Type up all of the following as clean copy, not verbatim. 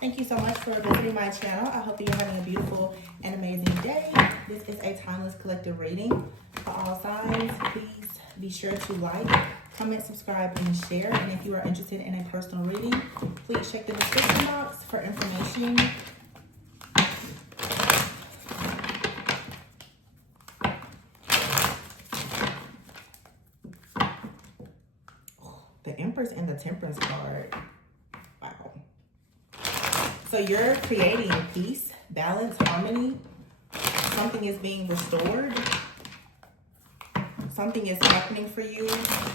Thank you so much for visiting my channel. I hope that you're having a beautiful and amazing day. This is a timeless collective reading for all signs. Please be sure to like, comment, subscribe, and share. And if you are interested in a personal reading, please check the description box for information. The Empress and the Temperance card. Wow. So you're creating peace, balance, harmony. Something is being restored. Something is happening for you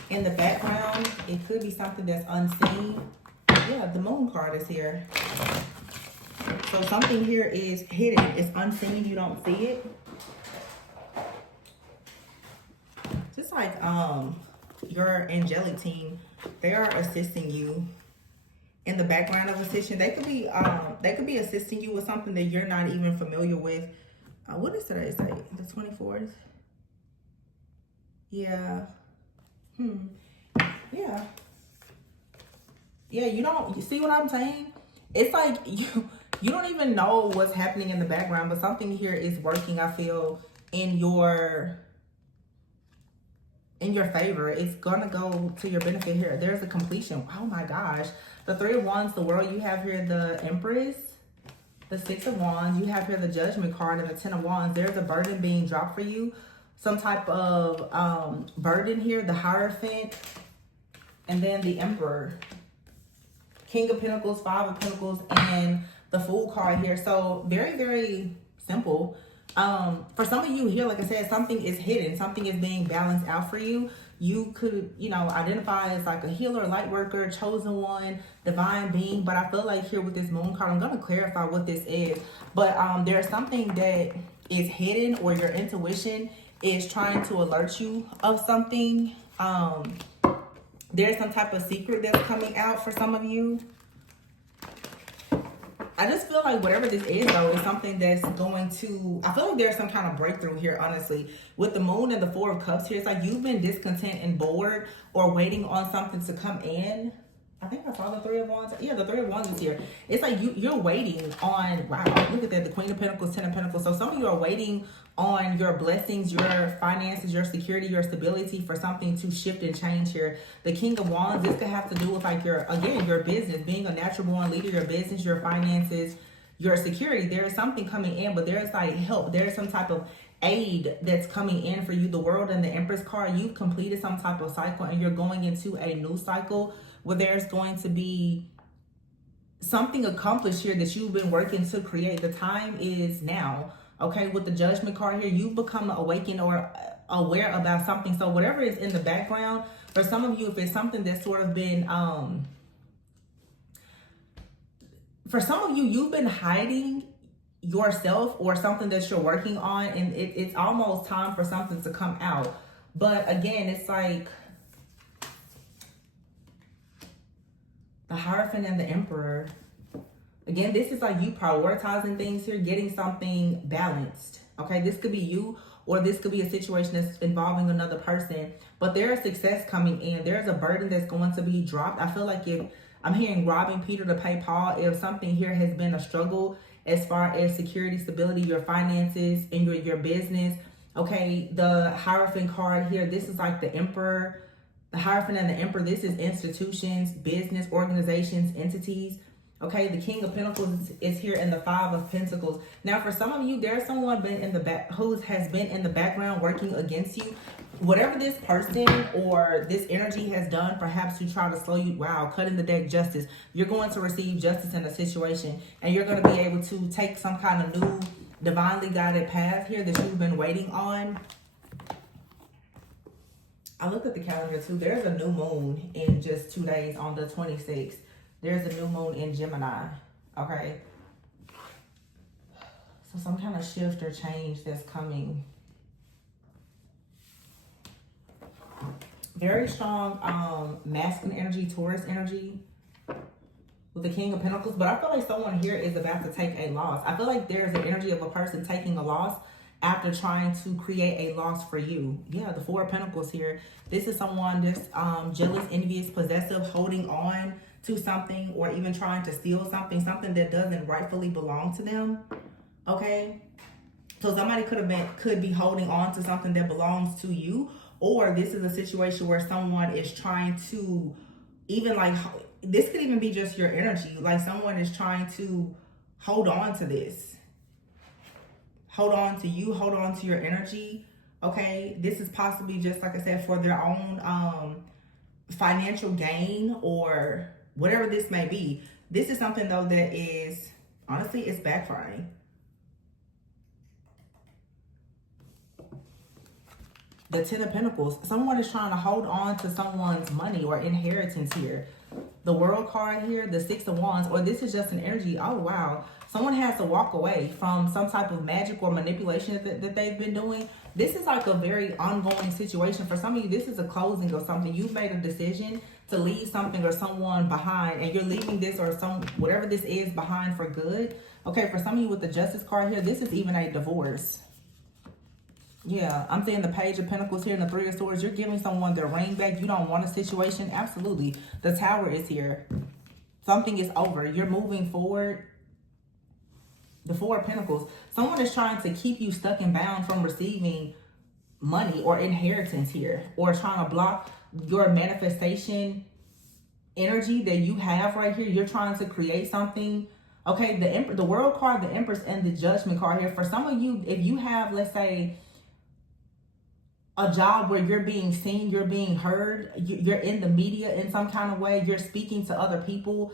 in the background. It could be something that's unseen. Yeah, the Moon card is here. So something here is hidden. It's unseen. You don't see it. Just like your angelic team, they are assisting you in the background of a situation. They could be assisting you with something that you're not even familiar with. What is today's date? The 24th? Yeah. Yeah. Yeah, you see what I'm saying? It's like you don't even know what's happening in the background, but something here is working, I feel, in your favor. It's gonna go to your benefit here. There's a completion. Oh my gosh. The Three of Wands, the World, you have here the Empress, the Six of Wands, you have here the Judgment card, and the Ten of Wands. There's a burden being dropped for you. Some type of burden here, the Hierophant, and then the Emperor. King of Pentacles, Five of Pentacles, and the Fool card here. So very, very simple. For some of you here, like I said, something is hidden. Something is being balanced out for you. You could, identify as like a healer, light worker, chosen one, divine being. But I feel like here with this Moon card, I'm going to clarify what this is. But there's something that is hidden, or your intuition is trying to alert you of something. There's some type of secret that's coming out for some of you. I just feel like whatever this is, though, is something that's going to... I feel like there's some kind of breakthrough here, honestly. With the Moon and the Four of Cups here, it's like you've been discontent and bored or waiting on something to come in. I think I saw the Three of Wands. Yeah, the Three of Wands is here. It's like you're waiting on... Wow, look at that. The Queen of Pentacles, Ten of Pentacles. So some of you are waiting on your blessings, your finances, your security, your stability for something to shift and change here. The King of Wands, this could have to do with like your business, being a natural born leader, your business, your finances, your security. There is something coming in, but there's like help. There's some type of aid that's coming in for you. The World and the Empress card, you've completed some type of cycle and you're going into a new cycle where there's going to be something accomplished here that you've been working to create. The time is now. Okay, with the Judgment card here, you've become awakened or aware about something. So whatever is in the background, for some of you, if it's something that's sort of been, for some of you, you've been hiding yourself or something that you're working on, and it's almost time for something to come out. But again, it's like the Hierophant and the Emperor. Again, this is like you prioritizing things here, getting something balanced. Okay, this could be you, or this could be a situation that's involving another person. But there is success coming in. There's a burden that's going to be dropped. I feel like if I'm hearing robbing Peter to pay Paul, if something here has been a struggle as far as security, stability, your finances, and your business. Okay, the Hierophant card here, this is like the Emperor. The Hierophant and the Emperor, this is institutions, business, organizations, entities. Okay, the King of Pentacles is here in the Five of Pentacles. Now, for some of you, there's someone been in the back who has been in the background working against you. Whatever this person or this energy has done, perhaps to try to slow you. Wow, cutting the deck, justice. You're going to receive justice in a situation, and you're going to be able to take some kind of new divinely guided path here that you've been waiting on. I looked at the calendar too. There's a new moon in just 2 days on the 26th. There's a new moon in Gemini, okay? So some kind of shift or change that's coming. Very strong masculine energy, Taurus energy with the King of Pentacles. But I feel like someone here is about to take a loss. I feel like there's an energy of a person taking a loss after trying to create a loss for you. Yeah, the Four of Pentacles here. This is someone that's jealous, envious, possessive, holding on to something, or even trying to steal something that doesn't rightfully belong to them. Okay, so somebody could be holding on to something that belongs to you, or this is a situation where someone is trying to, even like, this could even be just your energy, like someone is trying to hold on to this, hold on to you, hold on to your energy. Okay, this is possibly just, like I said, for their own financial gain or whatever this may be. This is something though that is, honestly, it's backfiring. The Ten of Pentacles. Someone is trying to hold on to someone's money or inheritance here. The World card here, the Six of Wands, or this is just an energy. Oh, wow. Someone has to walk away from some type of magic or manipulation that they've been doing. This is like a very ongoing situation. For some of you, this is a closing of something. You've made a decision to leave something or someone behind, and you're leaving this or whatever this is behind for good. Okay, for some of you with the Justice card here, this is even a divorce. Yeah, I'm seeing the Page of Pentacles here and the Three of Swords. You're giving someone their ring back. You don't want a situation. Absolutely. The Tower is here. Something is over. You're moving forward. The Four of Pentacles. Someone is trying to keep you stuck and bound from receiving money or inheritance here, or trying to block your manifestation energy that you have right here. You're trying to create something. Okay, the World card, the Empress, and the Judgment card here. For some of you, if you have, let's say, a job where you're being seen, you're being heard, you're in the media in some kind of way, you're speaking to other people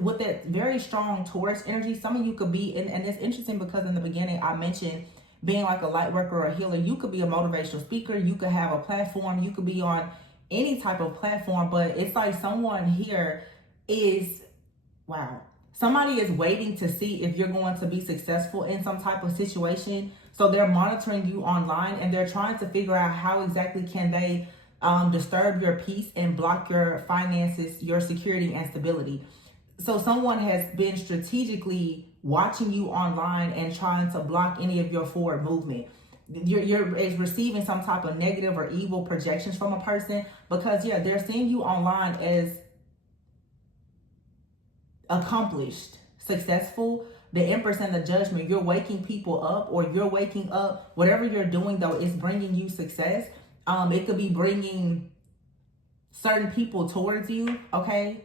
with that very strong Taurus energy. Some of you could be, and it's interesting because in the beginning I mentioned being like a light worker or a healer. You could be a motivational speaker, you could have a platform, you could be on any type of platform, but it's like someone here is, wow, somebody is waiting to see if you're going to be successful in some type of situation. So they're monitoring you online, and they're trying to figure out how exactly can they disturb your peace and block your finances, your security and stability. So someone has been strategically watching you online and trying to block any of your forward movement. You're receiving some type of negative or evil projections from a person, because yeah, they're seeing you online as accomplished, successful. The Empress and the Judgment, you're waking people up, or you're waking up. Whatever you're doing though is bringing you success. It could be bringing certain people towards you. Okay,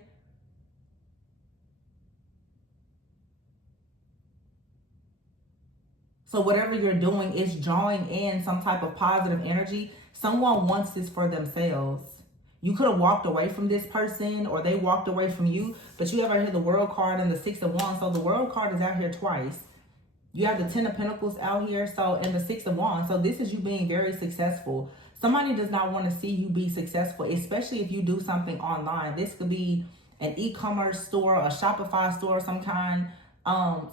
so whatever you're doing is drawing in some type of positive energy. Someone wants this for themselves. You could have walked away from this person, or they walked away from you, but you have right here the World card and the Six of Wands. So the World card is out here twice. You have the Ten of Pentacles out here, so, and the Six of Wands. So this is you being very successful. Somebody does not want to see you be successful, especially if you do something online. This could be an e-commerce store, a Shopify store of some kind,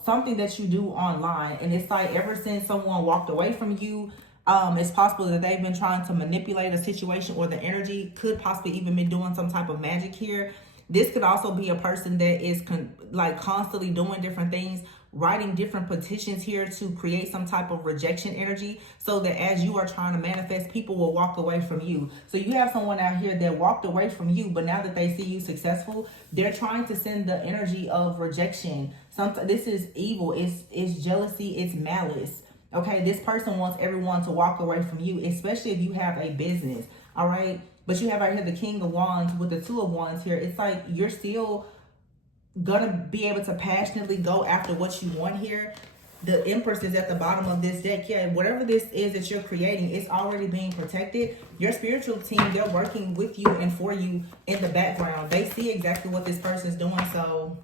something that you do online. And it's like ever since someone walked away from you, it's possible that they've been trying to manipulate a situation, or the energy could possibly even be doing some type of magic here. This could also be a person that is constantly doing different things, writing different petitions here to create some type of rejection energy, so that as you are trying to manifest, people will walk away from you. So you have someone out here that walked away from you, but now that they see you successful, they're trying to send the energy of rejection. This is evil. It's jealousy. It's malice. Okay, this person wants everyone to walk away from you, especially if you have a business. All right, but you have right here the King of Wands with the Two of Wands here. It's like you're still gonna be able to passionately go after what you want here. The Empress is at the bottom of this deck. Yeah, whatever this is that you're creating, it's already being protected. Your spiritual team, they're working with you and for you in the background. They see exactly what this person's doing. So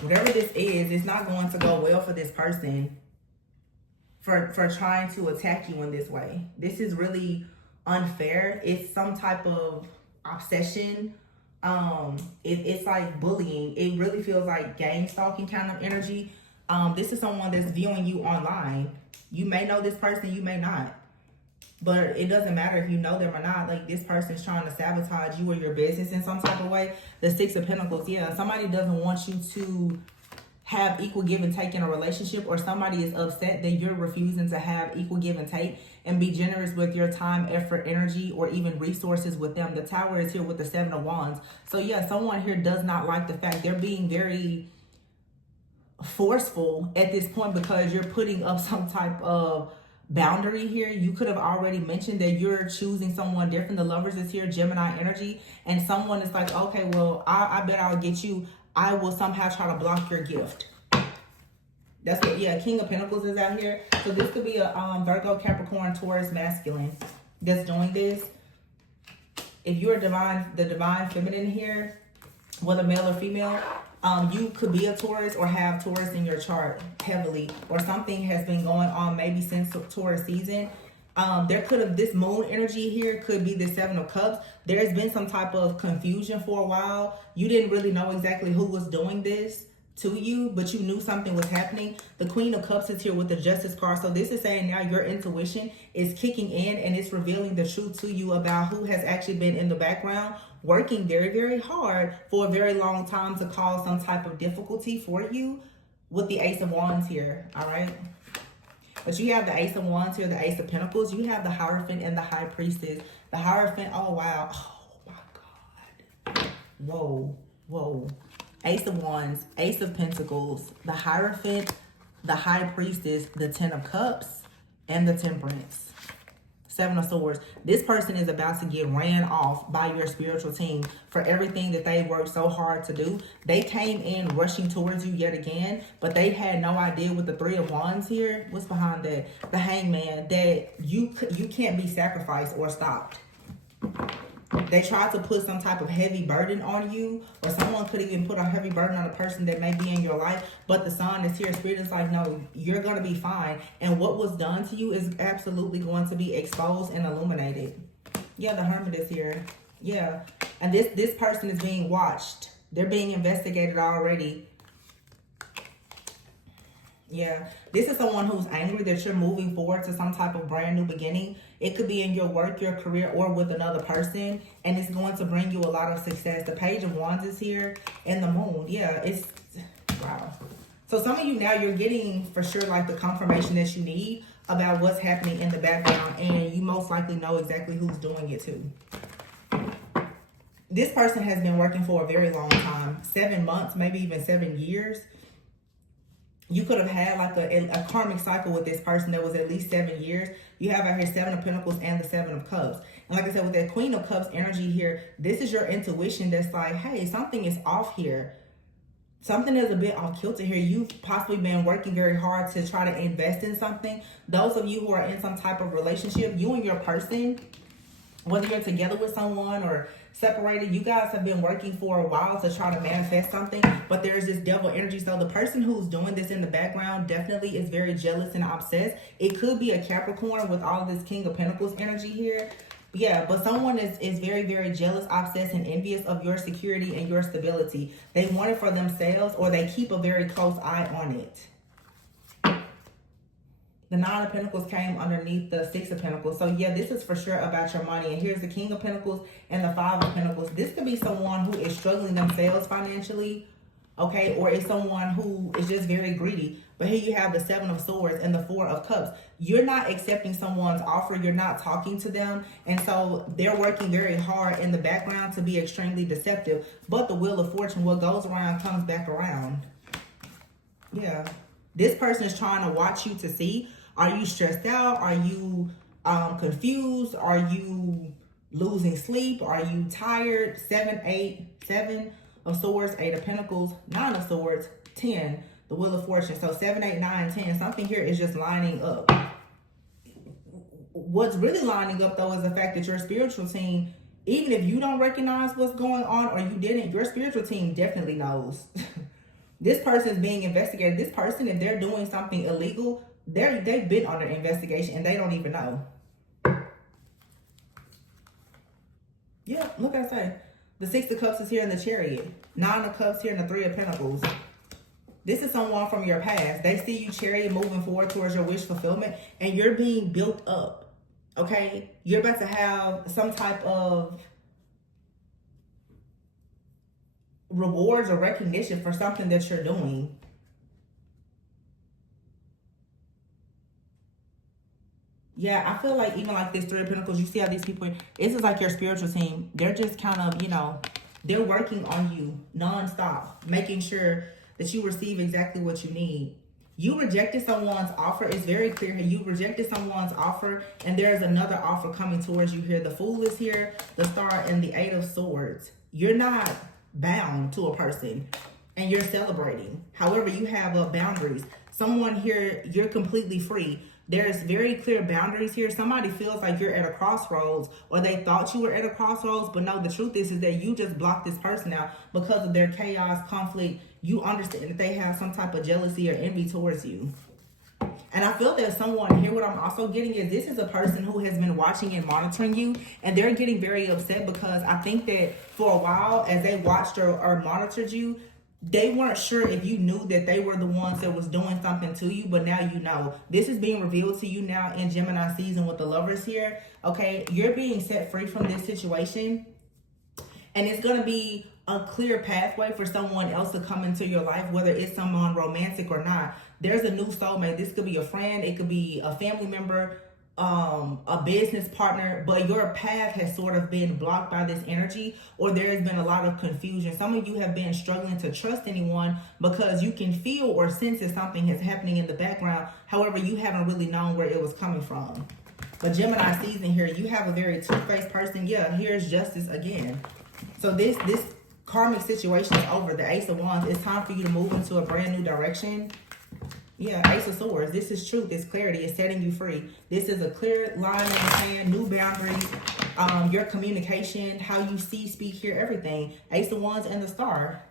whatever this is, it's not going to go well for this person for trying to attack you in this way. This is really unfair. It's some type of obsession. It's like bullying. It really feels like gang stalking kind of energy. This is someone that's viewing you online. You may know this person, you may not. But it doesn't matter if you know them or not. Like, this person's trying to sabotage you or your business in some type of way. The Six of Pentacles, yeah. Somebody doesn't want you to have equal give and take in a relationship, or somebody is upset that you're refusing to have equal give and take and be generous with your time, effort, energy, or even resources with them. The Tower is here with the Seven of Wands. So yeah, someone here does not like the fact they're being very forceful at this point because you're putting up some type of boundary here. You could have already mentioned that you're choosing someone different. The Lovers is here, Gemini energy, and someone is like, okay, well, I bet I'll get you. I will somehow try to block your gift. That's what, yeah, King of Pentacles is out here. So this could be a Virgo, Capricorn, Taurus, masculine that's doing this. If you're the divine feminine here, whether male or female, you could be a Taurus or have Taurus in your chart heavily, or something has been going on maybe since Taurus season. There could have, this moon energy here could be the Seven of Cups. There's been some type of confusion for a while. You didn't really know exactly who was doing this to you, but you knew something was happening. The Queen of Cups is here with the Justice card. So this is saying now your intuition is kicking in and it's revealing the truth to you about who has actually been in the background working very, very hard for a very long time to cause some type of difficulty for you with the Ace of Wands here, all right? But you have the Ace of Wands here, the Ace of Pentacles. You have the Hierophant and the High Priestess. The Hierophant, oh, wow. Oh, my God. Whoa, whoa. Ace of Wands, Ace of Pentacles, the Hierophant, the High Priestess, the Ten of Cups, and the Temperance. Seven of Swords. This person is about to get ran off by your spiritual team for everything that they worked so hard to do. They came in rushing towards you yet again, but they had no idea with the Three of Wands here. What's behind that? The Hangman, that you can't be sacrificed or stopped. They tried to put some type of heavy burden on you, or someone could even put a heavy burden on a person that may be in your life, but the Sun is here. Spirit is like, no, you're going to be fine. And what was done to you is absolutely going to be exposed and illuminated. Yeah, the Hermit is here. Yeah. And this person is being watched. They're being investigated already. Yeah, this is someone who's angry that you're moving forward to some type of brand new beginning. It could be in your work, your career, or with another person, and it's going to bring you a lot of success. The Page of Wands is here, and the Moon. Yeah, it's, wow. So some of you now, you're getting for sure like the confirmation that you need about what's happening in the background, and you most likely know exactly who's doing it too. This person has been working for a very long time, 7 months, maybe even 7 years. You could have had like a karmic cycle with this person that was at least 7 years. You have out here Seven of Pentacles and the Seven of Cups. And like I said, with that Queen of Cups energy here, this is your intuition that's like, hey, something is off here. Something is a bit off kilter here. You've possibly been working very hard to try to invest in something. Those of you who are in some type of relationship, you and your person, whether you're together with someone or separated, you guys have been working for a while to try to manifest something, but there's this devil energy. So the person who's doing this in the background definitely is very jealous and obsessed. It could be a Capricorn with all this King of Pentacles energy here. Yeah, but someone is very, very jealous, obsessed, and envious of your security and your stability. They want it for themselves, or they keep a very close eye on it. The Nine of Pentacles came underneath the Six of Pentacles. So yeah, this is for sure about your money. And here's the King of Pentacles and the Five of Pentacles. This could be someone who is struggling themselves financially, okay? Or is someone who is just very greedy. But here you have the Seven of Swords and the Four of Cups. You're not accepting someone's offer. You're not talking to them. And so they're working very hard in the background to be extremely deceptive. But the Wheel of Fortune, what goes around comes back around. Yeah. This person is trying to watch you to see, are you stressed out? Are you confused? Are you losing sleep? Are you tired? 7, 8, 7 of Swords, 8 of Pentacles, 9 of Swords, 10, the Wheel of Fortune. So 7, 8, 9, 10, something here is just lining up. What's really lining up though is the fact that your spiritual team, even if you don't recognize what's going on or you didn't, your spiritual team definitely knows. This person is being investigated. This person, if they're doing something illegal, they've been under investigation and they don't even know. Yeah, look, I say. The Six of Cups is here in the Chariot. 9 of Cups here in the Three of Pentacles. This is someone from your past. They see you, Chariot, moving forward towards your wish fulfillment, and you're being built up, okay? You're about to have some type of rewards or recognition for something that you're doing. Yeah, I feel like even like this Three of Pentacles, you see how these people, this is like your spiritual team. They're just kind of, you know, they're working on you nonstop, making sure that you receive exactly what you need. You rejected someone's offer. It's very clear here. You rejected someone's offer, and there's another offer coming towards you here. The Fool is here, the Star, and the Eight of Swords. You're not bound to a person, and you're celebrating. However, you have boundaries. Someone here, you're completely free. There's very clear boundaries here. Somebody feels like you're at a crossroads, or they thought you were at a crossroads, but no, the truth is that you just blocked this person out because of their chaos, conflict. You understand that they have some type of jealousy or envy towards you. And I feel that someone here, what I'm also getting is this is a person who has been watching and monitoring you, and they're getting very upset because I think that for a while, as they watched or monitored you, they weren't sure if you knew that they were the ones that was doing something to you, but now you know. This is being revealed to you now in Gemini season with the Lovers here. Okay, you're being set free from this situation, and it's going to be a clear pathway for someone else to come into your life, whether it's someone romantic or not. There's a new soulmate. This could be a friend, it could be a family member, a business partner, but your path has sort of been blocked by this energy, or there has been a lot of confusion. Some of you have been struggling to trust anyone because you can feel or sense that something is happening in the background. However, you haven't really known where it was coming from. But Gemini season here, you have a very two-faced person. Yeah, here's justice again. So this karmic situation is over. The Ace of Wands. It's time for you to move into a brand new direction. Yeah, Ace of Swords. This is truth. It's clarity. It's setting you free. This is a clear line in the sand, new boundaries, your communication, how you see, speak, hear, everything. Ace of Wands and the Star.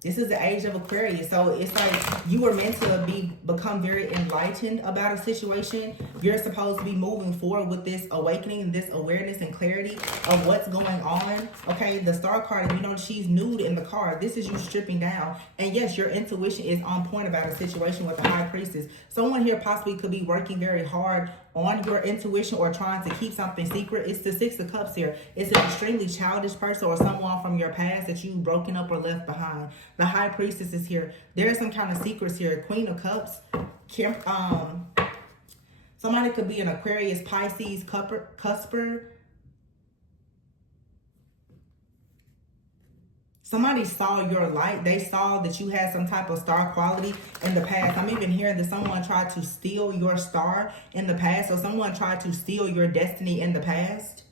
This is the age of Aquarius. So it's like you were meant to become very enlightened about a situation. You're supposed to be moving forward with this awakening and this awareness and clarity of what's going on. Okay, the Star card, you know, she's nude in the card. This is you stripping down. And yes, your intuition is on point about a situation with the High Priestess. Someone here possibly could be working very hard on your intuition or trying to keep something secret. It's the Six of Cups here. It's an extremely childish person or someone from your past that you've broken up or left behind. The High Priestess is here. There's some kind of secrets here. Queen of Cups. Somebody could be an Aquarius, Pisces, Cusper. Somebody saw your light. They saw that you had some type of star quality in the past. I'm even hearing that someone tried to steal your star in the past. So someone tried to steal your destiny in the past.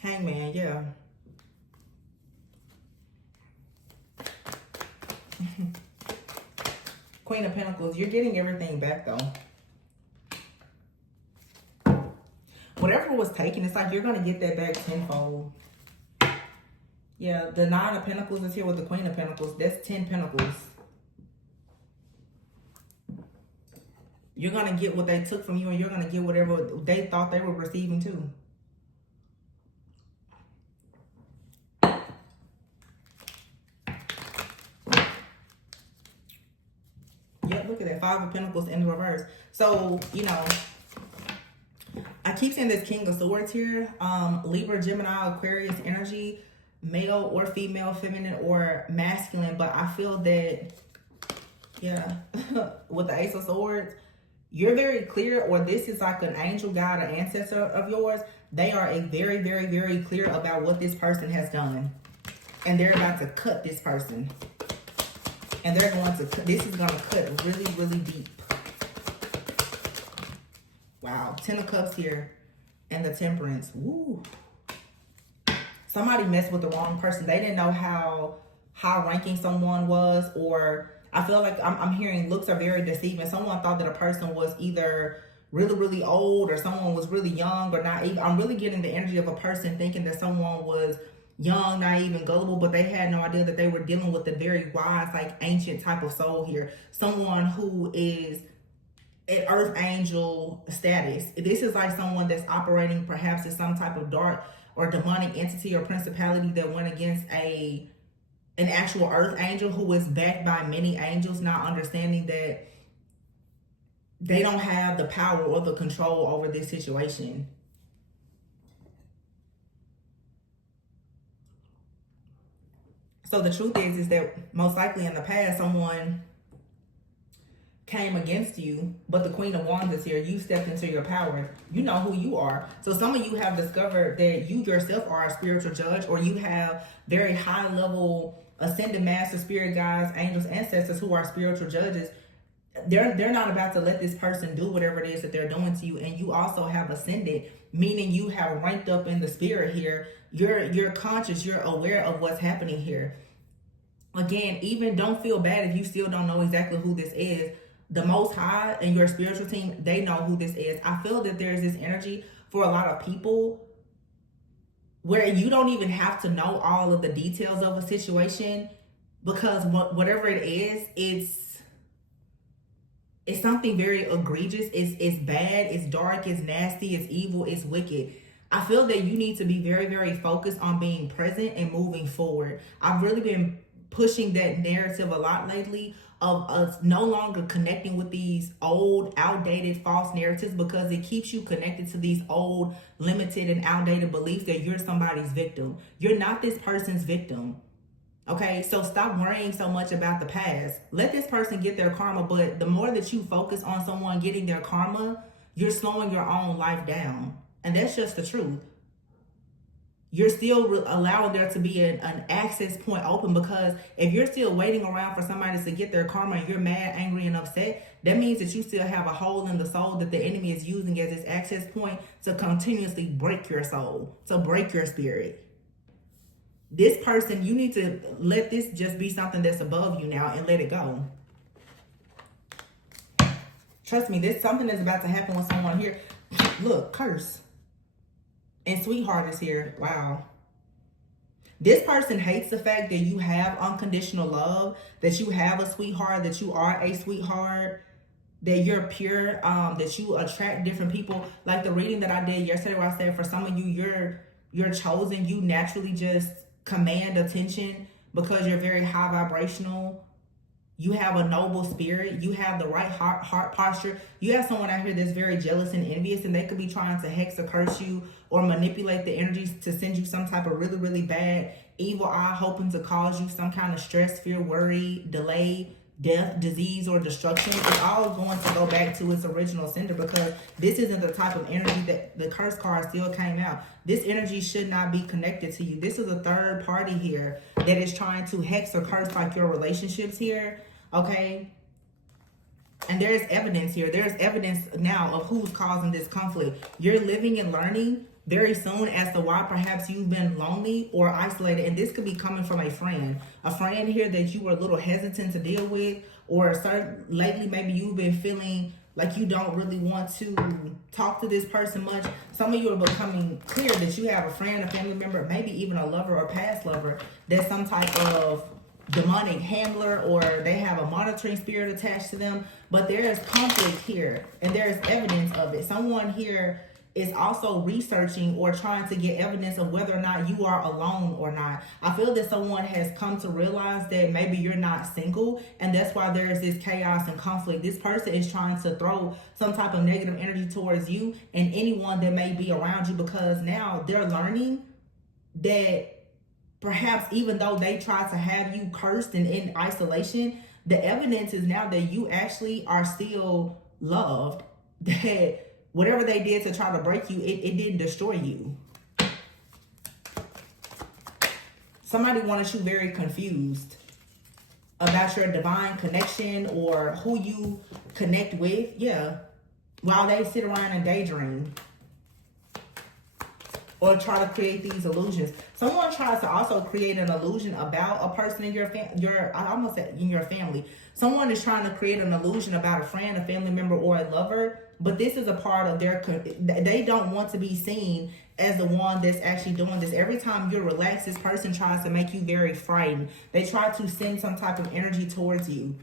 Hangman, yeah. Queen of Pentacles. You're getting everything back though. Whatever was taken, it's like you're going to get that back tenfold. Yeah, the Nine of Pentacles is here with the Queen of Pentacles. That's 10 Pentacles. You're going to get what they took from you, and you're going to get whatever they thought they were receiving too. Yeah, look at that. Five of Pentacles in the reverse. So, you know, I keep saying this King of Swords here. Libra, Gemini, Aquarius energy, male or female, feminine or masculine. But I feel that, yeah, with the Ace of Swords, you're very clear, or this is like an angel, guide, or ancestor of yours. They are a very, very, very clear about what this person has done. And they're about to cut this person. And they're going to, this is going to cut really, really deep. Wow, 10 of Cups here and the Temperance. Woo. Somebody messed with the wrong person. They didn't know how high-ranking someone was, or I feel like I'm hearing looks are very deceiving. Someone thought that a person was either really, really old, or someone was really young or naive. I'm really getting the energy of a person thinking that someone was young, naive, and gullible, but they had no idea that they were dealing with a very wise, like ancient type of soul here. Someone who is at earth angel status. This is like someone that's operating perhaps as some type of dark or demonic entity or principality that went against an actual earth angel who is backed by many angels, not understanding that they don't have the power or the control over this situation. So the truth is that most likely in the past, someone came against you, but the Queen of Wands is here. You stepped into your power. You know who you are. So some of you have discovered that you yourself are a spiritual judge, or you have very high level ascended master, spirit guides, angels, ancestors who are spiritual judges. They're not about to let this person do whatever it is that they're doing to you. And you also have ascended, meaning you have ranked up in the spirit here. You're conscious, you're aware of what's happening here. Again, even don't feel bad if you still don't know exactly who this is. The Most High and your spiritual team, they know who this is. I feel that there's this energy for a lot of people where you don't even have to know all of the details of a situation, because whatever it is, it's something very egregious. It's bad, it's dark, it's nasty, it's evil, it's wicked. I feel that you need to be very, very focused on being present and moving forward. I've really been pushing that narrative a lot lately of us no longer connecting with these old, outdated, false narratives, because it keeps you connected to these old, limited, and outdated beliefs that you're somebody's victim. You're not this person's victim. Okay, so stop worrying so much about the past. Let this person get their karma, but the more that you focus on someone getting their karma, you're slowing your own life down. And that's just the truth. You're still allowing there to be an access point open, because if you're still waiting around for somebody to get their karma and you're mad, angry, and upset, that means that you still have a hole in the soul that the enemy is using as its access point to continuously break your soul, to break your spirit. This person, you need to let this just be something that's above you now and let it go. Trust me, there's something that's about to happen with someone here. Look, curse. And sweetheart is here. Wow. This person hates the fact that you have unconditional love, that you have a sweetheart, that you are a sweetheart, that you're pure, that you attract different people. Like the reading that I did yesterday where I said for some of you, you're chosen. You naturally just command attention because you're very high vibrational. You have a noble spirit. You have the right heart posture. You have someone out here that's very jealous and envious, and they could be trying to hex or curse you or manipulate the energies to send you some type of really, really bad evil eye, hoping to cause you some kind of stress, fear, worry, delay, death, disease, or destruction. It's all going to go back to its original sender, because this isn't the type of energy that the curse card still came out. This energy should not be connected to you. This is a third party here that is trying to hex or curse like your relationships here. Okay, and there's evidence here. There's evidence now of who's causing this conflict. You're living and learning very soon as to why perhaps you've been lonely or isolated, and this could be coming from a friend here that you were a little hesitant to deal with, or lately maybe you've been feeling like you don't really want to talk to this person much. Some of you are becoming clear that you have a friend, a family member, maybe even a lover or past lover that's some type of demonic handler, or they have a monitoring spirit attached to them. But there is conflict here, and there is evidence of it. Someone here is also researching or trying to get evidence of whether or not you are alone or not. I feel that someone has come to realize that maybe you're not single, and that's why there is this chaos and conflict. This person is trying to throw some type of negative energy towards you and anyone that may be around you, because now they're learning that perhaps even though they try to have you cursed and in isolation, the evidence is now that you actually are still loved, that whatever they did to try to break you, it didn't destroy you. Somebody wanted you very confused about your divine connection or who you connect with. Yeah. While they sit around and daydream or try to create these illusions. Someone tries to also create an illusion about a person in I almost said in your family. Someone is trying to create an illusion about a friend, a family member, or a lover, but this is a part of they don't want to be seen as the one that's actually doing this. Every time you're relaxed, this person tries to make you very frightened. They try to send some type of energy towards you.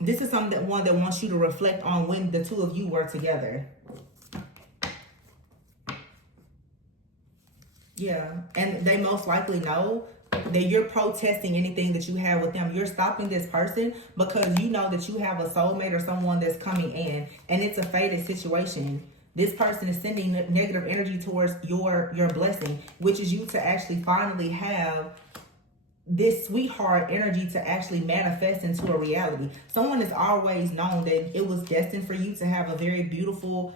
This is one that wants you to reflect on when the two of you were together. Yeah, and they most likely know that you're protesting anything that you have with them. You're stopping this person because you know that you have a soulmate or someone that's coming in, and it's a fated situation. This person is sending negative energy towards your blessing, which is you to actually finally have this sweetheart energy to actually manifest into a reality. Someone has always known that it was destined for you to have a very beautiful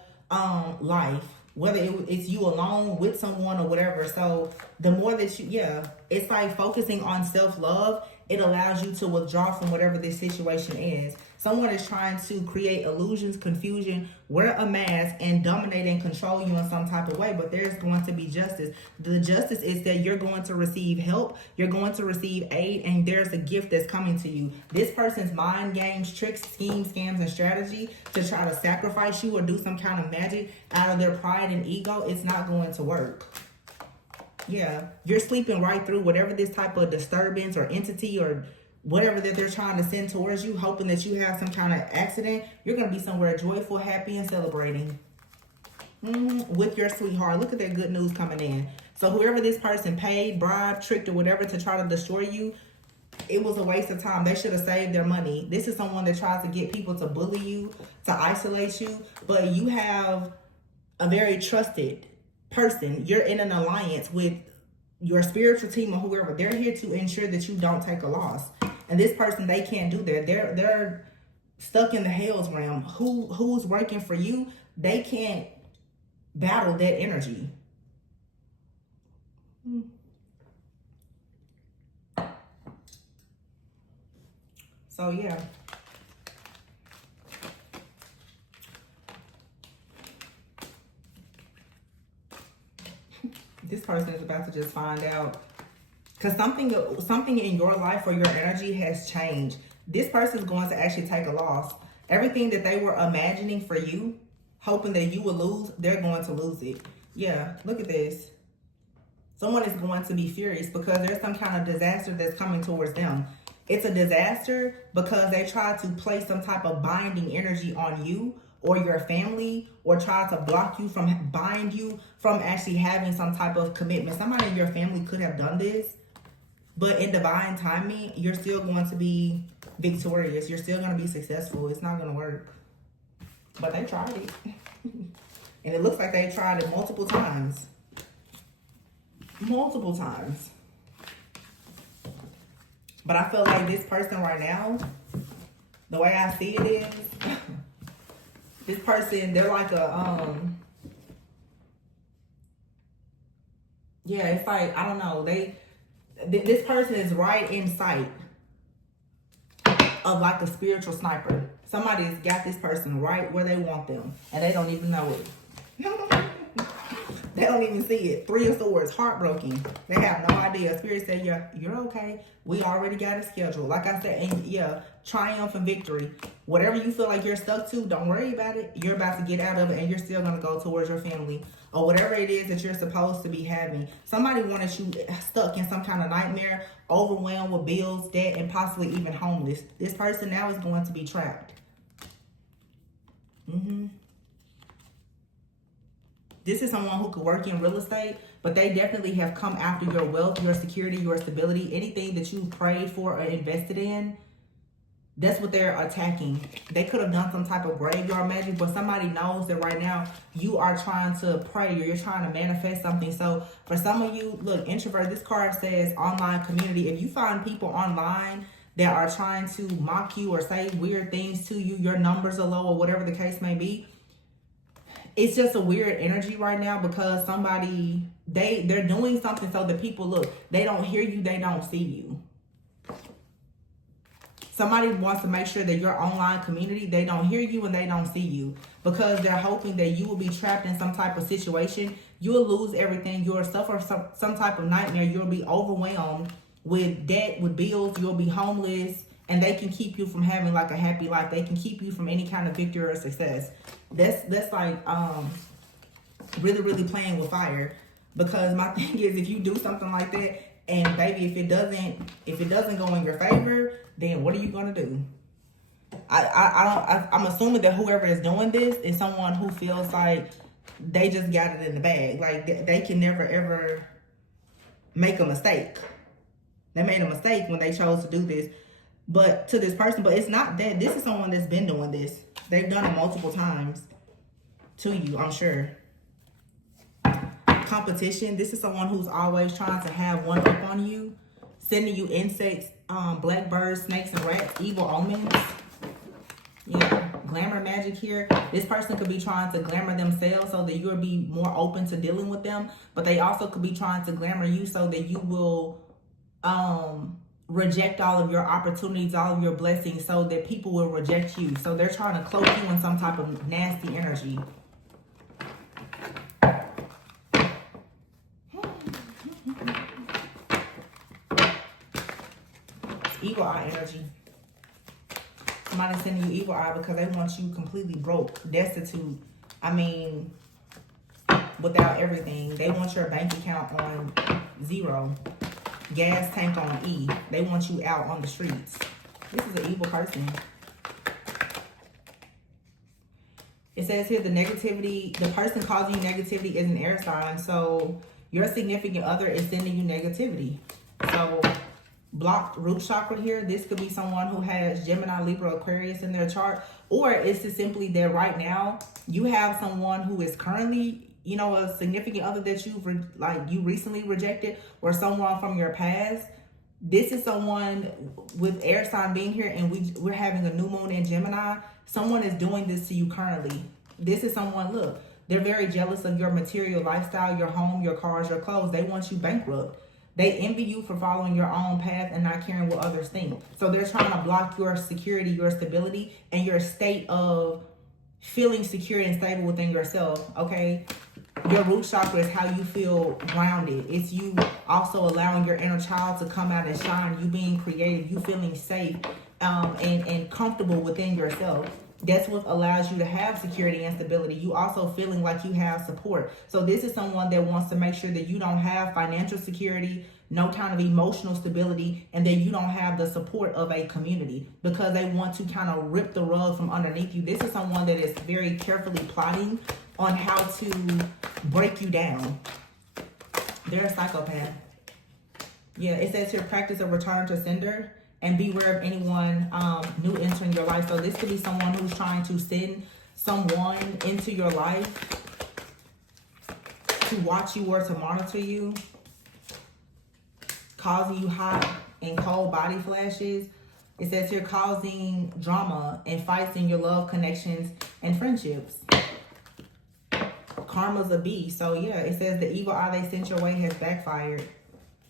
life, whether it's you alone, with someone, or whatever. So the more that you, yeah, it's like focusing on self-love. It allows you to withdraw from whatever this situation is. Someone is trying to create illusions, confusion, wear a mask, and dominate and control you in some type of way. But there's going to be justice. The justice is that you're going to receive help, you're going to receive aid, and there's a gift that's coming to you. This person's mind games, tricks, schemes, scams, and strategy to try to sacrifice you or do some kind of magic out of their pride and ego, it's not going to work. Yeah, you're sleeping right through whatever this type of disturbance or entity or whatever that they're trying to send towards you, hoping that you have some kind of accident. You're going to be somewhere joyful, happy, and celebrating with your sweetheart. Look at that good news coming in. So whoever this person paid, bribed, tricked, or whatever to try to destroy you, it was a waste of time. They should have saved their money. This is someone that tries to get people to bully you, to isolate you, but you have a very trusted person. You're in an alliance with your spiritual team or whoever. They're here to ensure that you don't take a loss. And this person, they can't do that. They're stuck in the hell's realm. Who's working for you? They can't battle that energy. So yeah. This person is about to just find out, because something in your life or your energy has changed. This person is going to actually take a loss. Everything that they were imagining for you, hoping that you would lose, they're going to lose it. Yeah, look at this. Someone is going to be furious because there's some kind of disaster that's coming towards them. It's a disaster because they try to place some type of binding energy on you or your family, or try to block you from, bind you from actually having some type of commitment. Somebody in your family could have done this, but in divine timing, you're still going to be victorious. You're still going to be successful. It's not going to work. But they tried it. And it looks like they tried it multiple times. Multiple times. But I feel like this person right now, the way I see it is, this person, they're like a, yeah, it's like, I don't know, this person is right in sight of like a spiritual sniper. Somebody's got this person right where they want them, and they don't even know it. They don't even see it. 3 of Swords, heartbroken. They have no idea. Spirit said, you're okay. We already got it scheduled. Like I said, and yeah, triumph and victory. Whatever you feel like you're stuck to, don't worry about it. You're about to get out of it, and you're still going to go towards your family or whatever it is that you're supposed to be having. Somebody wanted you stuck in some kind of nightmare, overwhelmed with bills, debt, and possibly even homeless. This person now is going to be trapped. This is someone who could work in real estate, but they definitely have come after your wealth, your security, your stability, anything that you've prayed for or invested in. That's what they're attacking. They could have done some type of graveyard magic, but somebody knows that right now you are trying to pray or you're trying to manifest something. So for some of you, look, introvert, this card says online community. If you find people online that are trying to mock you or say weird things to you, your numbers are low or whatever the case may be, it's just a weird energy right now because somebody, they're doing something so that people, look, they don't hear you, they don't see you. Somebody wants to make sure that your online community, they don't hear you and they don't see you because they're hoping that you will be trapped in some type of situation. You'll lose everything. You'll suffer some type of nightmare. You'll be overwhelmed with debt, with bills. You'll be homeless, and they can keep you from having like a happy life. They can keep you from any kind of victory or success. That's like really, really playing with fire. Because my thing is, if you do something like that, and baby, if it doesn't go in your favor, then what are you gonna do? I'm assuming that whoever is doing this is someone who feels like they just got it in the bag. Like they can never ever make a mistake. They made a mistake when they chose to do this, but to this person. But it's not that. This is someone that's been doing this. They've done it multiple times to you, I'm sure. Competition. This is someone who's always trying to have one up on you. sending you insects, blackbirds, snakes, and rats, evil omens. Yeah, glamour magic here. This person could be trying to glamour themselves so that you'll be more open to dealing with them. But they also could be trying to glamour you so that you will reject all of your opportunities, all of your blessings, so that people will reject you. So they're trying to cloak you in some type of nasty energy. Evil eye energy. Somebody's sending you evil eye because they want you completely broke, destitute. I mean, without everything. They want your bank account on 0. Gas tank on E. They want you out on the streets. This is an evil person. It says here the negativity, the person causing you negativity is an air sign. So your significant other is sending you negativity. So blocked root chakra here. This could be someone who has Gemini, Libra, Aquarius in their chart. Or it's just simply that right now you have someone who is currently, you know, a significant other that you recently rejected, or someone from your past. This is someone with air sign being here, and we're having a new moon in Gemini. Someone is doing this to you currently. This is someone, look, they're very jealous of your material lifestyle, your home, your cars, your clothes. They want you bankrupt. They envy you for following your own path and not caring what others think. So they're trying to block your security, your stability, and your state of feeling secure and stable within yourself, okay? Your root chakra is how you feel grounded. It's you also allowing your inner child to come out and shine, you being creative, you feeling safe and comfortable within yourself. That's what allows you to have security and stability. You also feeling like you have support. So this is someone that wants to make sure that you don't have financial security, no kind of emotional stability, and that you don't have the support of a community because they want to kind of rip the rug from underneath you. This is someone that is very carefully plotting on how to break you down. They're a psychopath. Yeah, it says here, practice a return to sender and beware of anyone new entering your life. So this could be someone who's trying to send someone into your life to watch you or to monitor you, causing you hot and cold body flashes. It says here, causing drama and fights in your love connections and friendships. Karma's a beast. So yeah, it says the evil eye they sent your way has backfired.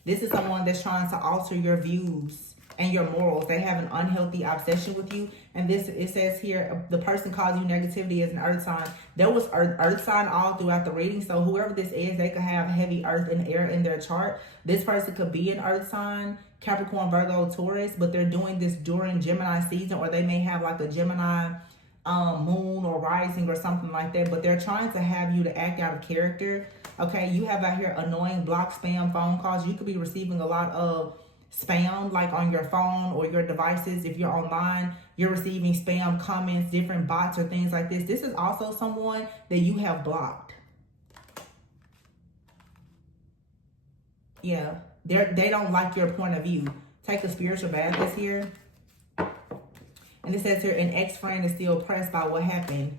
This is someone that's trying to alter your views and your morals. They have an unhealthy obsession with you. And this, it says here, the person causing you negativity is an earth sign. There was earth sign all throughout the reading. So whoever this is, they could have heavy earth and air in their chart. This person could be an earth sign, Capricorn, Virgo, Taurus, but they're doing this during Gemini season, or they may have like a Gemini moon or rising or something like that, but they're trying to have you to act out of character. Okay, you have out here annoying block spam phone calls. You could be receiving a lot of spam, like on your phone or your devices. If you're online, you're receiving spam comments, different bots or things like this. This is also someone that you have blocked. Yeah, they don't like your point of view. Take a spiritual bath this here. And it says here, an ex-friend is still pressed by what happened.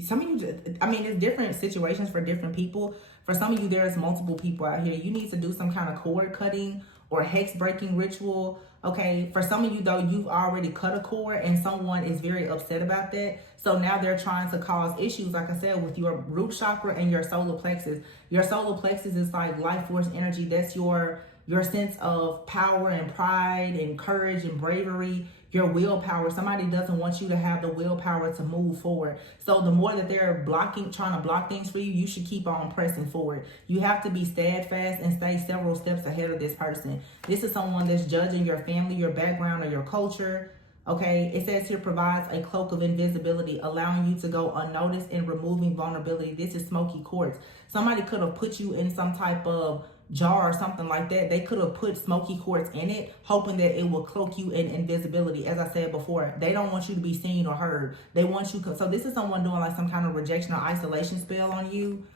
Some of you, I mean, it's different situations for different people. For some of you, there's multiple people out here. You need to do some kind of cord cutting or hex breaking ritual. Okay, for some of you though, you've already cut a cord and someone is very upset about that. So now they're trying to cause issues, like I said, with your root chakra and your solar plexus. Your solar plexus is like life force energy. That's your sense of power and pride and courage and bravery, your willpower. Somebody doesn't want you to have the willpower to move forward. So the more that they're trying to block things for you, you should keep on pressing forward. You have to be steadfast and stay several steps ahead of this person. This is someone that's judging your family, your background, or your culture. Okay, it says here, provides a cloak of invisibility, allowing you to go unnoticed and removing vulnerability. This is smoky quartz. Somebody could have put you in some type of jar or something like that. They could have put smoky quartz in it, hoping that it will cloak you in invisibility. As I said before, they don't want you to be seen or heard. They want you, so this is someone doing like some kind of rejection or isolation spell on you.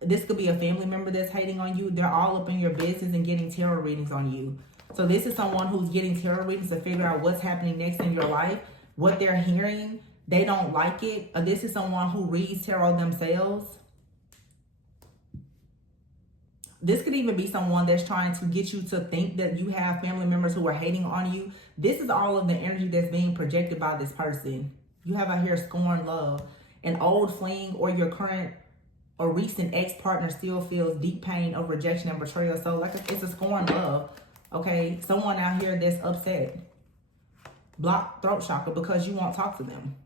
This could be a family member that's hating on you. They're all up in your business and getting tarot readings on you. So this is someone who's getting tarot readings to figure out what's happening next in your life. What they're hearing, they don't like it. This is someone who reads tarot themselves. This could even be someone that's trying to get you to think that you have family members who are hating on you. This is all of the energy that's being projected by this person. You have out here scorn love. An old fling or your current or recent ex-partner still feels deep pain of rejection and betrayal. So like it's a scorn love. Okay, someone out here that's upset. Block throat chakra because you won't talk to them.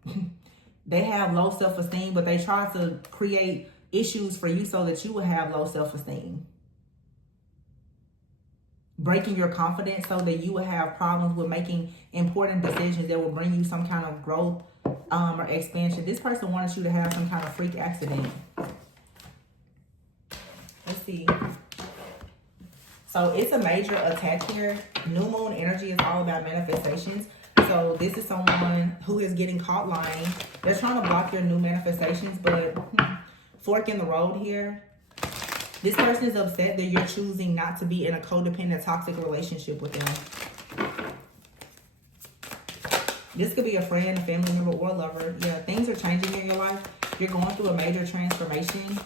They have low self-esteem, but they try to create issues for you so that you will have low self-esteem. Breaking your confidence so that you will have problems with making important decisions that will bring you some kind of growth or expansion. This person wants you to have some kind of freak accident. Let's see. So it's a major attack here. New moon energy is all about manifestations. So this is someone who is getting caught lying. They're trying to block your new manifestations, but fork in the road here. This person is upset that you're choosing not to be in a codependent, toxic relationship with them. This could be a friend, a family member, or a lover. Yeah, things are changing in your life. You're going through a major transformation.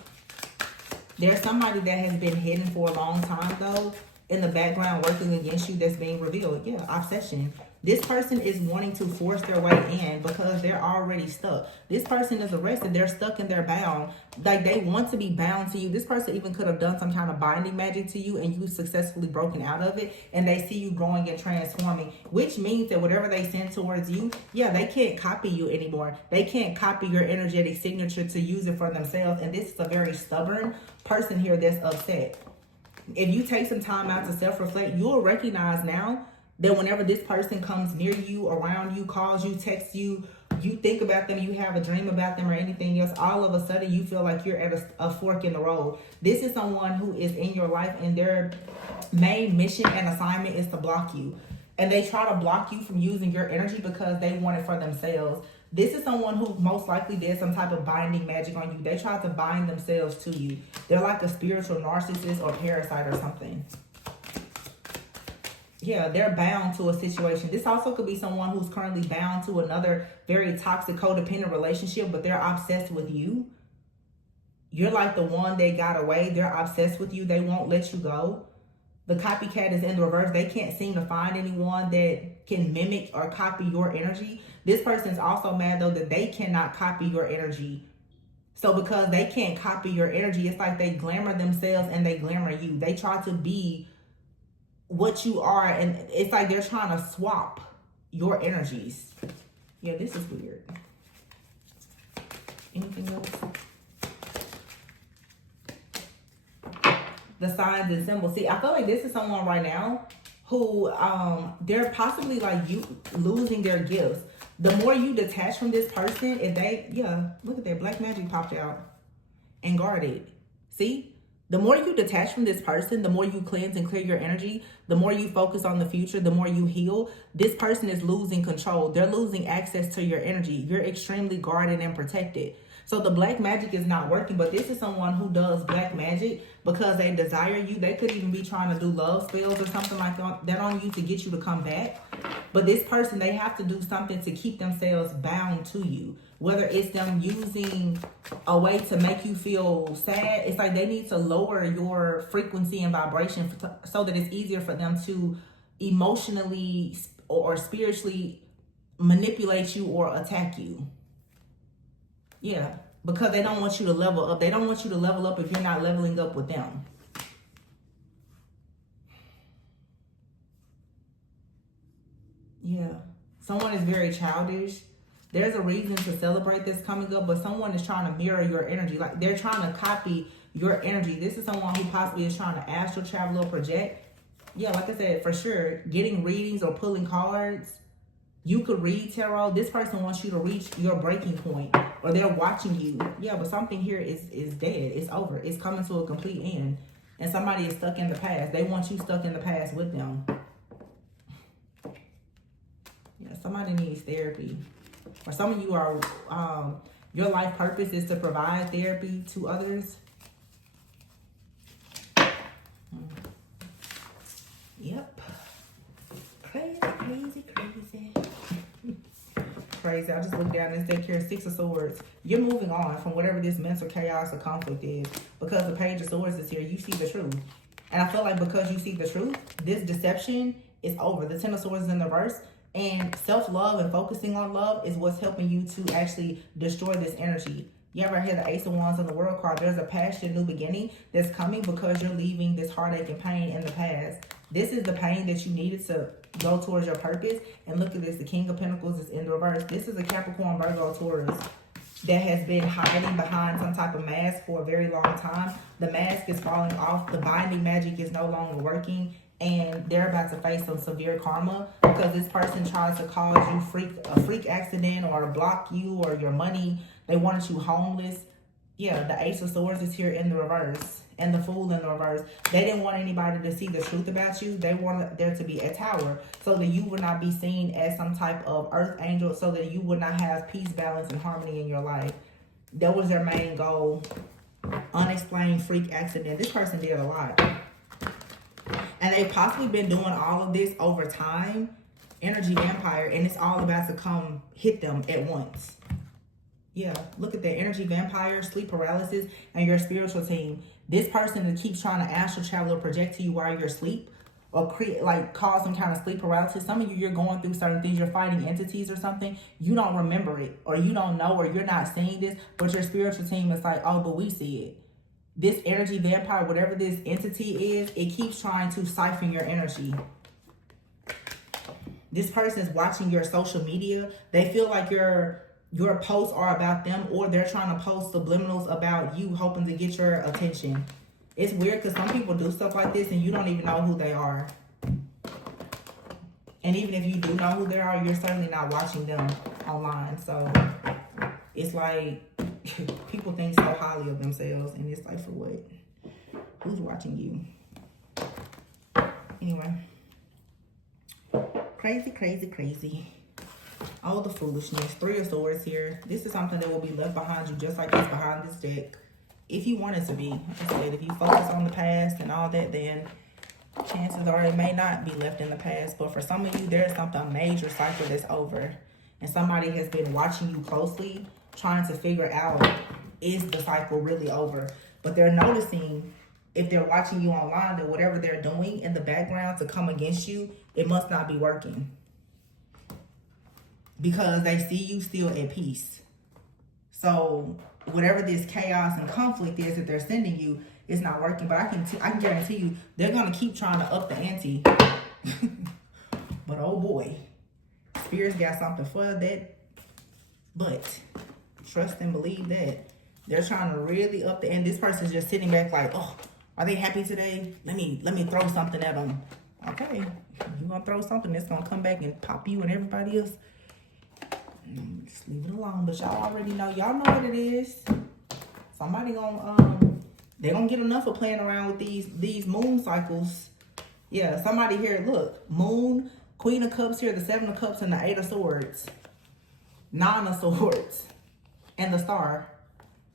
There's somebody that has been hidden for a long time, though, in the background working against you that's being revealed. Yeah, obsession. This person is wanting to force their way in because they're already stuck. This person is arrested. They're stuck and they're bound. Like, they want to be bound to you. This person even could have done some kind of binding magic to you and you successfully broken out of it. And they see you growing and transforming, which means that whatever they send towards you, yeah, they can't copy you anymore. They can't copy your energetic signature to use it for themselves. And this is a very stubborn person here that's upset. If you take some time out to self-reflect, you'll recognize now that whenever this person comes near you, around you, calls you, texts you, you think about them, you have a dream about them or anything else, all of a sudden you feel like you're at a fork in the road. This is someone who is in your life and their main mission and assignment is to block you. And they try to block you from using your energy because they want it for themselves. This is someone who most likely did some type of binding magic on you. They tried to bind themselves to you. They're like a spiritual narcissist or parasite or something. Yeah, they're bound to a situation. This also could be someone who's currently bound to another very toxic codependent relationship, but they're obsessed with you. You're like the one that got away. They're obsessed with you. They won't let you go. The copycat is in the reverse. They can't seem to find anyone that can mimic or copy your energy. This person is also mad, though, that they cannot copy your energy. So because they can't copy your energy, it's like they glamour themselves and they glamour you. They try to be what you are, and it's like they're trying to swap your energies. Yeah, this is weird. Anything else? The signs and symbols. See, I feel like this is someone right now who they're possibly like you losing their gifts. The more you detach from this person, if they, yeah, look at that, black magic popped out and guarded. See? The more you detach from this person, the more you cleanse and clear your energy, the more you focus on the future, the more you heal. This person is losing control. They're losing access to your energy. You're extremely guarded and protected. So the black magic is not working, but this is someone who does black magic because they desire you. They could even be trying to do love spells or something like that on you to get you to come back. But this person, they have to do something to keep themselves bound to you. Whether it's them using a way to make you feel sad, it's like they need to lower your frequency and vibration so that it's easier for them to emotionally or spiritually manipulate you or attack you. Yeah, because they don't want you to level up. They don't want you to level up if you're not leveling up with them. Yeah, someone is very childish. There's a reason to celebrate this coming up, but someone is trying to mirror your energy. Like they're trying to copy your energy. This is someone who possibly is trying to astral travel or project. Yeah, like I said, for sure, getting readings or pulling cards. You could read tarot. This person wants you to reach your breaking point, or they're watching you. Yeah, but something here is dead. It's over. It's coming to a complete end. And somebody is stuck in the past. They want you stuck in the past with them. Yeah, somebody needs therapy. Or some of you are, your life purpose is to provide therapy to others. Yep. Crazy, crazy, crazy. crazy. I just looked down and take care of 6 of Swords. You're moving on from whatever this mental chaos or conflict is. Because the Page of Swords is here, you see the truth. And I feel like because you see the truth, this deception is over. The Ten of Swords is in the reverse. And self-love and focusing on love is what's helping you to actually destroy this energy. You ever hear the Ace of Wands on the World card? There's a passion, new beginning that's coming because you're leaving this heartache and pain in the past. This is the pain that you needed to go towards your purpose. And look at this, the King of Pentacles is in the reverse. This is a Capricorn, Virgo, Taurus that has been hiding behind some type of mask for a very long time. The mask is falling off. The binding magic is no longer working. And they're about to face some severe karma because this person tries to cause you a freak accident or block you or your money. They wanted you homeless. Yeah, the Ace of Swords is here in the reverse. And the Fool in the reverse. They didn't want anybody to see the truth about you. They wanted there to be a tower so that you would not be seen as some type of earth angel, so that you would not have peace, balance, and harmony in your life. That was their main goal. Unexplained freak accident. This person did a lot. And they've possibly been doing all of this over time. Energy vampire. And it's all about to come hit them at once. Yeah, look at that. Energy vampire, sleep paralysis, and your spiritual team. This person that keeps trying to astral travel or project to you while you're asleep, or create, like, cause some kind of sleep paralysis. Some of you, you're going through certain things. You're fighting entities or something. You don't remember it, or you don't know, or you're not seeing this. But your spiritual team is like, oh, but we see it. This energy vampire, whatever this entity is, it keeps trying to siphon your energy. This person is watching your social media. They feel like your posts are about them, or they're trying to post subliminals about you, hoping to get your attention. It's weird because some people do stuff like this and you don't even know who they are. And even if you do know who they are, you're certainly not watching them online. So it's like people think so highly of themselves, and it's like, for what? Who's watching you? Anyway. Crazy, crazy, crazy. Oh, the foolishness. 3 of Swords here. This is something that will be left behind you, just like it's behind this deck. If you want it to be. Like I said, if you focus on the past and all that, then chances are it may not be left in the past. But for some of you, there's something major cycle that's over. And somebody has been watching you closely, trying to figure out, is the cycle really over? But they're noticing, if they're watching you online, that whatever they're doing in the background to come against you, it must not be working. Because they see you still at peace. So whatever this chaos and conflict is that they're sending you, it's not working. But I can guarantee you, they're going to keep trying to up the ante. But oh boy, Spirit's got something for that. But trust and believe that they're trying to really up the ante. This person's just sitting back like, oh, are they happy today? Let me throw something at them. Okay, you're going to throw something that's going to come back and pop you and everybody else. Just leave it alone. But y'all already know. Y'all know what it is. Somebody they gonna get enough of playing around with these moon cycles. Yeah, somebody here, look. Moon, Queen of Cups here, the 7 of Cups, and the 8 of Swords. 9 of Swords. And the Star.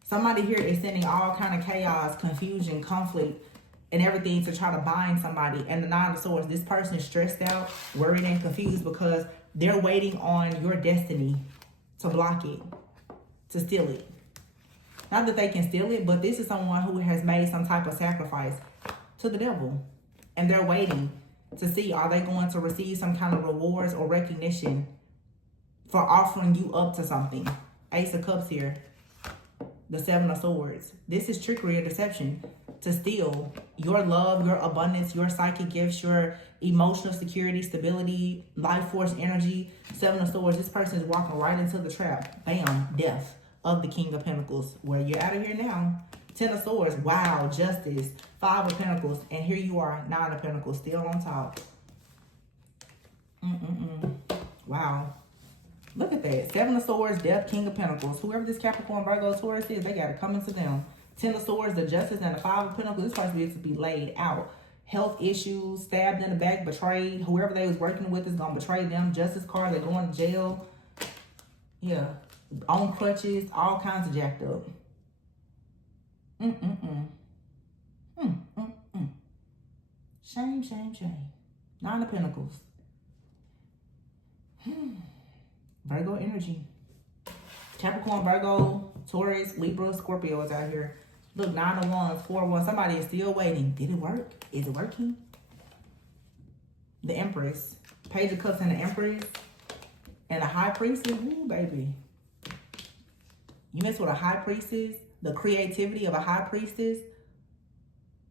Somebody here is sending all kind of chaos, confusion, conflict, and everything to try to bind somebody. And the 9 of Swords, this person is stressed out, worried, and confused because they're waiting on your destiny to block it, to steal it. Not that they can steal it, but this is someone who has made some type of sacrifice to the devil. And they're waiting to see, are they going to receive some kind of rewards or recognition for offering you up to something. Ace of Cups here. The 7 of Swords. This is trickery or deception to steal your love, your abundance, your psychic gifts, your emotional security, stability, life force, energy. 7 of Swords. This person is walking right into the trap. Bam. Death of the King of Pentacles. Well, you're out of here now. 10 of Swords. Wow. Justice. 5 of Pentacles. And here you are. 9 of Pentacles. Still on top. Wow. Look at that. 7 of Swords, Death, King of Pentacles. Whoever this Capricorn, Virgo, Taurus is, they got it coming to them. 10 of Swords, the Justice, and the 5 of Pentacles. This person needs to be laid out. Health issues, stabbed in the back, betrayed. Whoever they was working with is going to betray them. Justice card, they're going to jail. Yeah. On crutches, all kinds of jacked up. Shame, shame, shame. 9 of Pentacles. Virgo energy. Capricorn, Virgo, Taurus, Libra, Scorpio is out here. Look, 9 of Wands, 4 of Wands. Somebody is still waiting. Did it work? Is it working? The Empress. Page of Cups and the Empress. And a High Priestess. Ooh, baby. You mess with a High Priestess. The creativity of a High Priestess.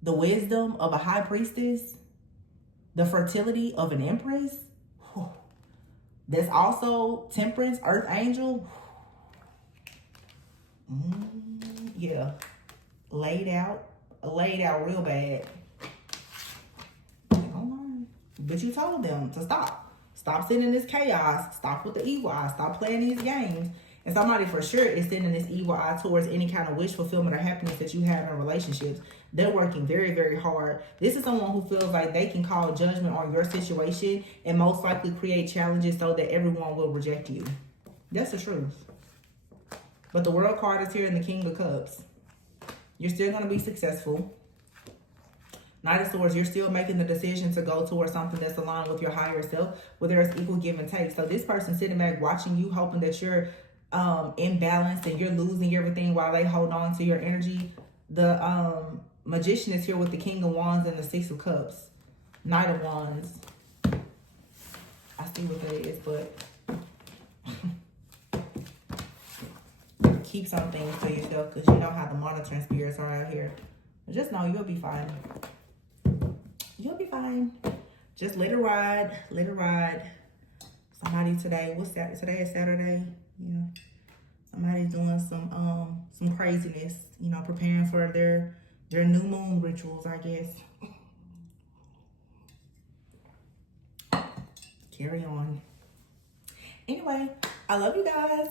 The wisdom of a High Priestess. The fertility of an Empress. Whew. That's also Temperance, Earth Angel. Yeah. Laid out real bad. But you told them to stop. Stop sitting in this chaos. Stop with the evil eye. Stop playing these games. And somebody for sure is sending this evil eye towards any kind of wish fulfillment or happiness that you have in relationships. They're working very, very hard. This is someone who feels like they can call judgment on your situation and most likely create challenges so that everyone will reject you. That's the truth. But the World card is here in the King of Cups. You're still going to be successful. Knight of Swords, you're still making the decision to go towards something that's aligned with your higher self, where there's equal give and take. So this person sitting back watching you, hoping that you're imbalanced and you're losing everything while they hold on to your energy. The Magician is here with the King of Wands and the Six of Cups. Knight of Wands. I see what that is, but keep some things to yourself because you know how the monitoring spirits are out here. Just know you'll be fine. You'll be fine. Just let it ride. Let it ride. Somebody today, what's that? Today is Saturday. Yeah. Somebody's doing some craziness, you know, preparing for their new moon rituals, I guess. Carry on. Anyway, I love you guys.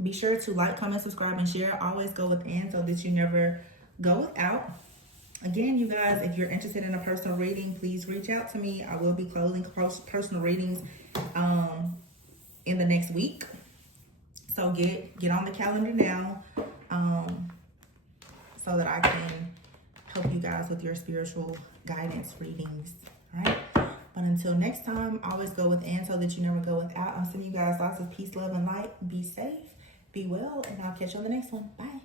Be sure to like, comment, subscribe, and share. Always go within so that you never go without. Again, you guys, if you're interested in a personal reading, please reach out to me. I will be closing personal readings in the next week. So get on the calendar now so that I can help you guys with your spiritual guidance readings. All right? But until next time, always go within so that you never go without. I'm sending you guys lots of peace, love, and light. Be safe, be well, and I'll catch you on the next one. Bye.